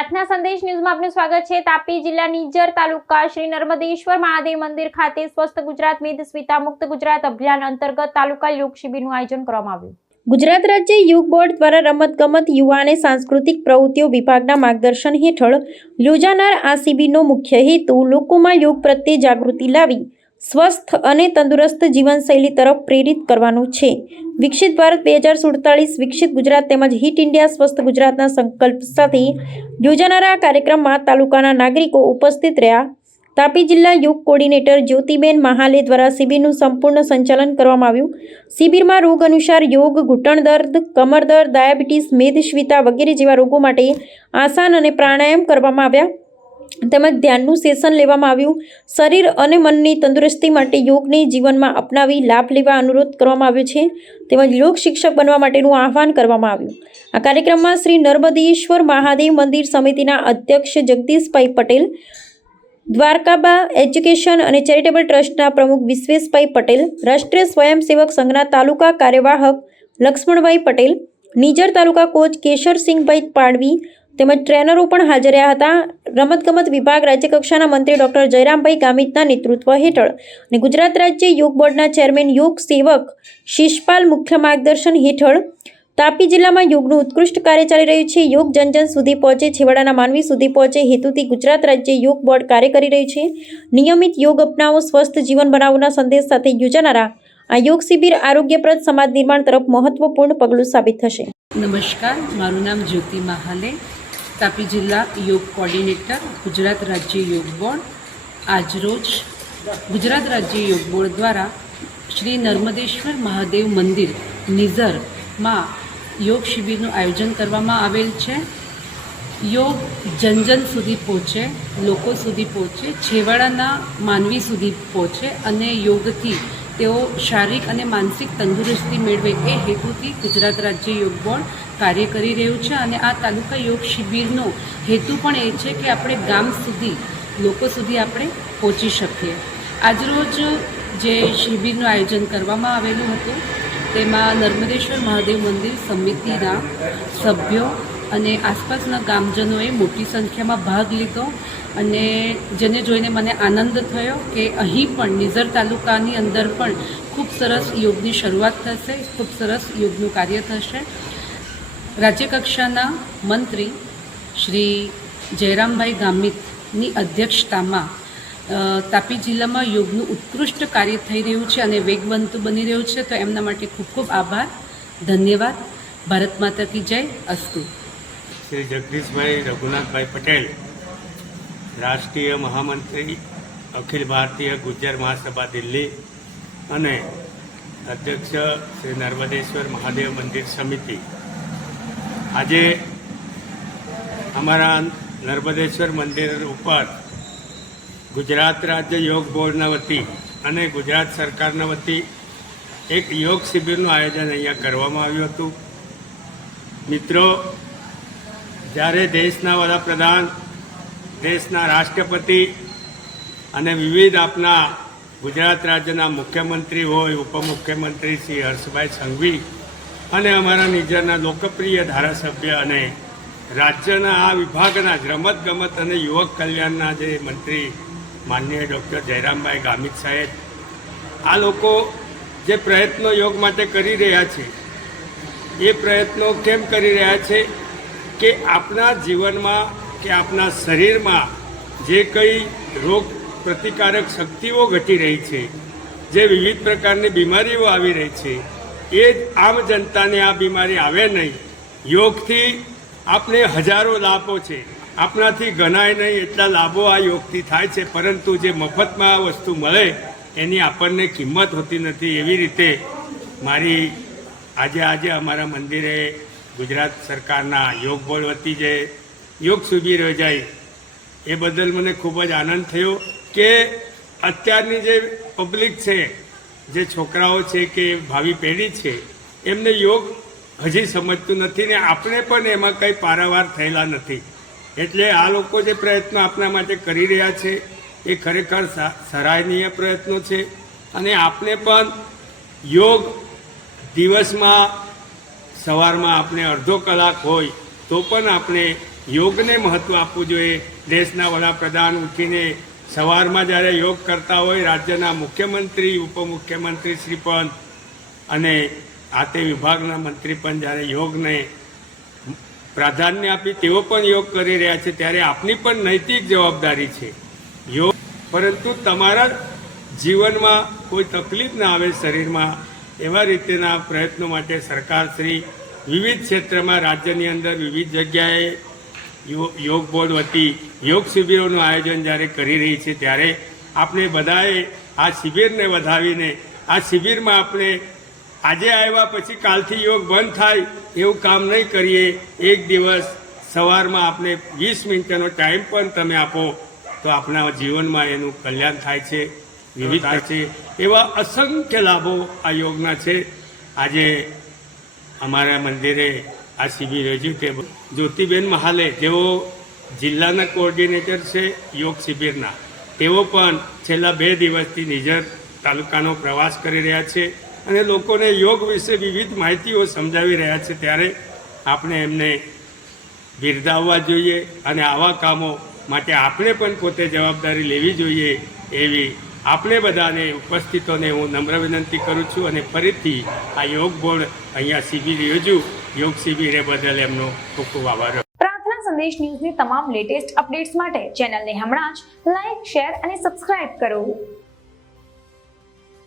પ્રાર્થના સંદેશ ન્યૂઝમાં આપનું સ્વાગત છે। તાપી જિલ્લા નિઝર તાલુકા શ્રી નર્મદેશ્વર મહાદેવ મંદિર ખાતે સ્વસ્થ ગુજરાત મેદસ્વીતા મુક્ત ગુજરાત અભિયાન અંતર્ગત તાલુકા યોગ શિબિરનું આયોજન કરવામાં આવ્યું। ગુજરાત રાજ્ય યોગ બોર્ડ દ્વારા રમતગમત યુવા અને સાંસ્કૃતિક પ્રવૃત્તિઓ વિભાગના માર્ગદર્શન હેઠળ યોજાનાર આ શિબિરનો મુખ્ય હેતુ લોકોમાં યોગ પ્રત્યે જાગૃતિ લાવી સ્વસ્થ અને તંદુરસ્ત જીવનશૈલી તરફ પ્રેરિત કરવાનું છે। વિકસિત ભારત 2047 વિકસિત ગુજરાત તેમજ હિટ ઇન્ડિયા સ્વસ્થ ગુજરાતના સંકલ્પ સાથે યોજાનારા આ કાર્યક્રમમાં તાલુકાના નાગરિકો ઉપસ્થિત રહ્યા। તાપી જિલ્લા યોગ કોર્ડિનેટર જ્યોતિબેન મહાલે દ્વારા શિબિરનું સંપૂર્ણ સંચાલન કરવામાં આવ્યું। શિબિરમાં રોગ અનુસાર યોગ, ઘૂંટણ દર્દ, કમર દર્દ, ડાયાબિટીસ, મેદસ્વીતા વગેરે જેવા રોગો માટે આસન અને પ્રાણાયામ કરવામાં આવ્યા તેમજ ધ્યાનનું સેશન લેવામાં આવ્યું। શરીર અને મનની તંદુરસ્તી માટે યોગને જીવનમાં અપનાવી લાભ લેવા અનુરોધ કરવામાં આવ્યો છે તેમજ યોગ શિક્ષક બનવા માટેનું આહ્વાન કરવામાં આવ્યું। આ કાર્યક્રમમાં શ્રી નર્મદેશ્વર મહાદેવ મંદિર સમિતિના અધ્યક્ષ જગદીશભાઈ પટેલ, દ્વારકાબા એજ્યુકેશન અને ચેરિટેબલ ટ્રસ્ટના પ્રમુખ વિશ્વેશભાઈ પટેલ, રાષ્ટ્રીય સ્વયંસેવક સંઘના તાલુકા કાર્યવાહક લક્ષ્મણભાઈ પટેલ, નિઝર તાલુકા કોચ કેશરસિંહભાઈ પાડવી તેમજ ટ્રેનરો પણ હાજર રહ્યા હતા। રમતગમત વિભાગ રાજ્યકક્ષાના મંત્રી ડોક્ટર જયરામભાઈ ગામિતના નેતૃત્વ હેઠળ અને ગુજરાત રાજ્ય યોગ બોર્ડના ચેરમેન યોગ સેવક શિષપાલ મુખ્ય માર્ગદર્શન હેઠળ તાપી જિલ્લામાં યોગનું ઉત્કૃષ્ટ કાર્ય ચાલી રહ્યું છે। યોગ જન સુધી પહોંચે, છેવાડાના માનવી સુધી પહોંચે હેતુથી ગુજરાત રાજ્ય યોગ બોર્ડ કાર્ય કરી રહ્યું છે। નિયમિત યોગ અપનાવો, સ્વસ્થ જીવન બનાવવાના સંદેશ સાથે યોજાનારા આ યોગ શિબિર આરોગ્યપ્રદ સમાજ નિર્માણ તરફ મહત્વપૂર્ણ પગલું સાબિત થશે। નમસ્કાર, મારું નામ જ્યોતિ મહાલે, તાપી જિલ્લા યોગ કોર્ડિનેટર, ગુજરાત રાજ્ય યોગ બોર્ડ। આજરોજ ગુજરાત રાજ્ય યોગ બોર્ડ દ્વારા શ્રી નર્મદેશ્વર મહાદેવ મંદિર નિઝરમાં યોગ શિબિરનું આયોજન કરવામાં આવેલ છે। યોગ જન સુધી પહોંચે, લોકો સુધી પહોંચે, છેવાડાના માનવી સુધી પહોંચે અને યોગથી તેઓ શારીરિક અને માનસિક તંદુરસ્તી મેળવે એ હેતુથી ગુજરાત રાજ્ય યોગ બોર્ડ કાર્ય કરી રહ્યું છે। અને આ તાલુકા યોગ શિબિરનો હેતુ પણ એ છે કે આપણે ગામ સુધી, લોકો સુધી આપણે પહોંચી શકીએ। આજરોજ જે શિબિરનું આયોજન કરવામાં આવેલું હતું તેમાં નર્મદેશ્વર મહાદેવ મંદિર સમિતિના સભ્યો અને આસપાસના ગામજનોએ મોટી સંખ્યામાં ભાગ લીધો અને જેને જોઈને મને આનંદ થયો કે અહીં પણ નિઝર તાલુકાની અંદર પણ ખૂબ સરસ યોગની શરૂઆત થશે, ખૂબ સરસ યોગનું કાર્ય થશે। રાજ્યકક્ષાના મંત્રી શ્રી જયરામભાઈ ગામિતની અધ્યક્ષતામાં તાપી જિલ્લામાં યોગનું ઉત્કૃષ્ટ કાર્ય થઈ રહ્યું છે અને વેગવંતું બની રહ્યું છે, તો એમના માટે ખૂબ ખૂબ આભાર, ધન્યવાદ। ભારત માતા કી જય, અસ્તુ। શ્રી જગદીશભાઈ રઘુનાથભાઈ પટેલ, રાષ્ટ્રીય મહામંત્રી, અખિલ ભારતીય ગુજ્જર મહાસભા દિલ્હી અને અધ્યક્ષ શ્રી નર્મદેશ્વર મહાદેવ મંદિર સમિતિ, આજે અમારા નર્મદેશ્વર મંદિર ઉપર ગુજરાત રાજ્ય યોગ બોર્ડના વતી અને ગુજરાત સરકારના વતી એક યોગ શિબિરનું આયોજન અહીંયા કરવામાં આવ્યું હતું। મિત્રો, જ્યારે દેશના વડાપ્રધાન, દેશના રાષ્ટ્રપતિ અને વિવિધ આપના ગુજરાત રાજ્યના મુખ્યમંત્રી હોય, ઉપમુખ્યમંત્રી શ્રી હર્ષભાઈ સંઘવી અને અમારા નિઝરના લોકપ્રિય ધારાસભ્ય અને રાજ્યના આ વિભાગના જ રમતગમત અને યુવક કલ્યાણના જે મંત્રી માનનીય ડૉક્ટર જયરામભાઈ ગામિત સાહેબ, આ લોકો જે પ્રયત્નો યોગ માટે કરી રહ્યા છે એ પ્રયત્નો કેમ કરી રહ્યા છે કે આપણા જીવનમાં કે આપણા શરીરમાં જે કંઈ રોગ પ્રતિકારક શક્તિઓ ઘટી રહી છે, જે વિવિધ પ્રકારની બીમારીઓ આવી રહી છે, એ જ આમ જનતાને આ બીમારી આવે નહીં। યોગથી આપણે હજારો લાભો છે, આપણાથી ગણાય નહીં એટલા લાભો આ યોગથી થાય છે, પરંતુ જે મફતમાં આ વસ્તુ મળે એની આપણને કિંમત હોતી નથી। એવી રીતે મારી આજે અમારા મંદિરે ગુજરાત સરકારના યોગ બોર્ડ વતી જે યોગ શિબિર યોજાઈ એ બદલ મને ખૂબ જ આનંદ થયો કે અત્યારની જે પબ્લિક છે, જે છોકરાઓ છે કે ભાવિ પેઢી છે, એમને યોગ હજી સમજતું નથી ને આપણે પણ એમાં કંઈ પારાવાર થયેલા નથી। એટલે આ લોકો જે પ્રયત્નો આપણા માટે કરી રહ્યા છે એ ખરેખર સરાહનીય પ્રયત્નો છે અને આપણે પણ યોગ દિવસમાં સવારમાં આપણે અડધો કલાક હોય તો પણ આપણે યોગને મહત્ત્વ આપવું જોઈએ. દેશના વડાપ્રધાન ઉઠીને સવારમાં જ્યારે યોગ કરતા હોય, રાજ્યના મુખ્યમંત્રી, ઉપમુખ્યમંત્રી શ્રી પણ અને આ તે વિભાગના મંત્રી પણ જ્યારે યોગને પ્રાધાન્ય આપી તેઓ પણ યોગ કરી રહ્યા છે, ત્યારે આપની પણ નૈતિક જવાબદારી છે યોગ. પરંતુ તમારા જીવનમાં કોઈ તકલીફ ના આવે શરીરમાં, એવા રીતેના પ્રયત્નો માટે સરકારશ્રી વિવિધ ક્ષેત્રમાં રાજ્યની અંદર વિવિધ જગ્યાએ યોગ બોર્ડ વતી યોગ શિબિરોનું આયોજન જ્યારે કરી રહી છે, ત્યારે આપણે બધાએ આ શિબિરને વધાવીને આ શિબિરમાં આપણે આજે આવ્યા પછી કાલથી યોગ બંધ થાય એવું કામ નહીં કરીએ. એક દિવસ સવારમાં આપણે 20 મિનિટનો ટાઈમ પણ તમે આપો તો આપણા જીવનમાં એનું કલ્યાણ થાય છે, વિવિધતા છે. એવા અસંખ્ય લાભો આ યોગના છે. આજે અમારા મંદિરે આ શિબિર યોજ્યું તે જ્યોતિબેન મહાલે, જેઓ જિલ્લાના કોઓર્ડિનેટર છે યોગ શિબિરના, તેઓ પણ છેલ્લા 2 દિવસથી નિઝર તાલુકાનો પ્રવાસ કરી રહ્યા છે અને લોકોને યોગ વિશે વિવિધ માહિતીઓ સમજાવી રહ્યા છે. ત્યારે આપણે એમને બિરદાવવા જોઈએ અને આવા કામો માટે આપણે પણ પોતે જવાબદારી લેવી જોઈએ એવી આપણે બધાને ઉપસ્થિતોને હું નમ્ર વિનંતી કરું છું. અને ફરીથી આ યોગ બોર્ડ અહીંયા શિબિર યોજ્યું, યોગ શિબિર એ બદલ એમનો ખૂબ ખૂબ આભાર. પ્રાર્થના સંદેશ ન્યૂઝની તમામ લેટેસ્ટ અપડેટ્સ માટે ચેનલને હમણાં જ લાઈક, શેર અને સબસ્ક્રાઇબ કરો.